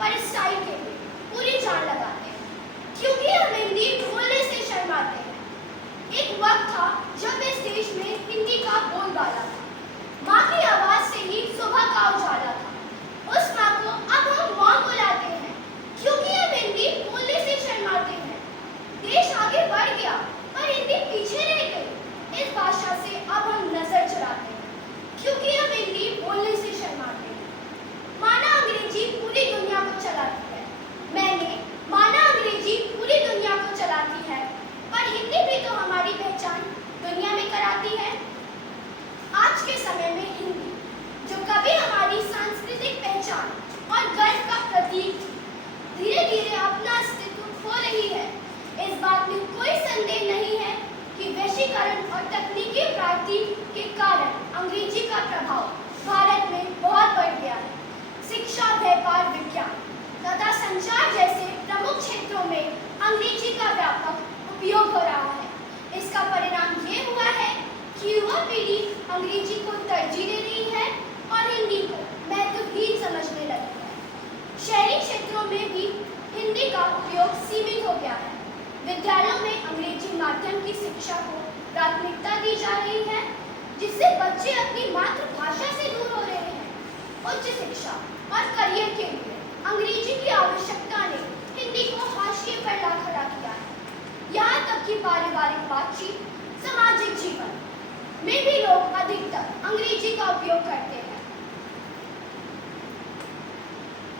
पर इस स्टाइल के लिए पूरी जान लगाते हैं, क्योंकि हम हिंदी बोलने से शर्माते हैं। एक वक्त था जब इस देश में हिंदी का बोलबाला था। माँ की आवाज से ही सुबह का उजाला था। उस माँ को अब हम माँ बुलाते हैं, क्योंकि हम हिंदी बोलने से शर्माते हैं। देश आगे बढ़ गया पर हिंदी पीछे रह गई। इस भाषा से अब हम नजर चुराते हैं, क्योंकि हम हिंदी बोलने से शर्माते हैं। माना अंग्रेजी पूरी दुनिया को चलाती है, माना अंग्रेजी पूरी दुनिया को चलाती है, पर हिंदी भी तो हमारी पहचान दुनिया में कराती है। आज के समय में हिंदी, जो कभी हमारी सांस्कृतिक पहचान और गर्व का प्रतीक थी, धीरे धीरे अपना अस्तित्व खो रही है। इस बात में कोई संदेह नहीं है कि वैश्वीकरण और तकनीकी क्रांति के कारण अंग्रेजी का प्रभाव भारत में बहुत बढ़ गया है। शिक्षा, व्यापार, विज्ञान तथा संचार जैसे प्रमुख क्षेत्रों में अंग्रेजी का व्यापक उपयोग हो रहा है। इसका परिणाम ये हुआ है कि युवा पीढ़ी अंग्रेजी को तरजीह दे रही है और हिंदी को महत्वहीन समझने लगी है। शहरी क्षेत्रों में भी हिंदी का उपयोग सीमित हो गया है। विद्यालयों में अंग्रेजी माध्यम की शिक्षा को प्राथमिकता दी जा रही है, जिससे बच्चे अपनी मातृभाषा से दूर हो रहे हैं। उच्च शिक्षा और करियर के लिए अंग्रेजी की आवश्यकता ने हिंदी को हाशिए पर ला खड़ा किया है। यहाँ तक कि पारिवारिक बातचीत, सामाजिक जीवन में भी लोग अधिकतर अंग्रेजी का उपयोग करते हैं।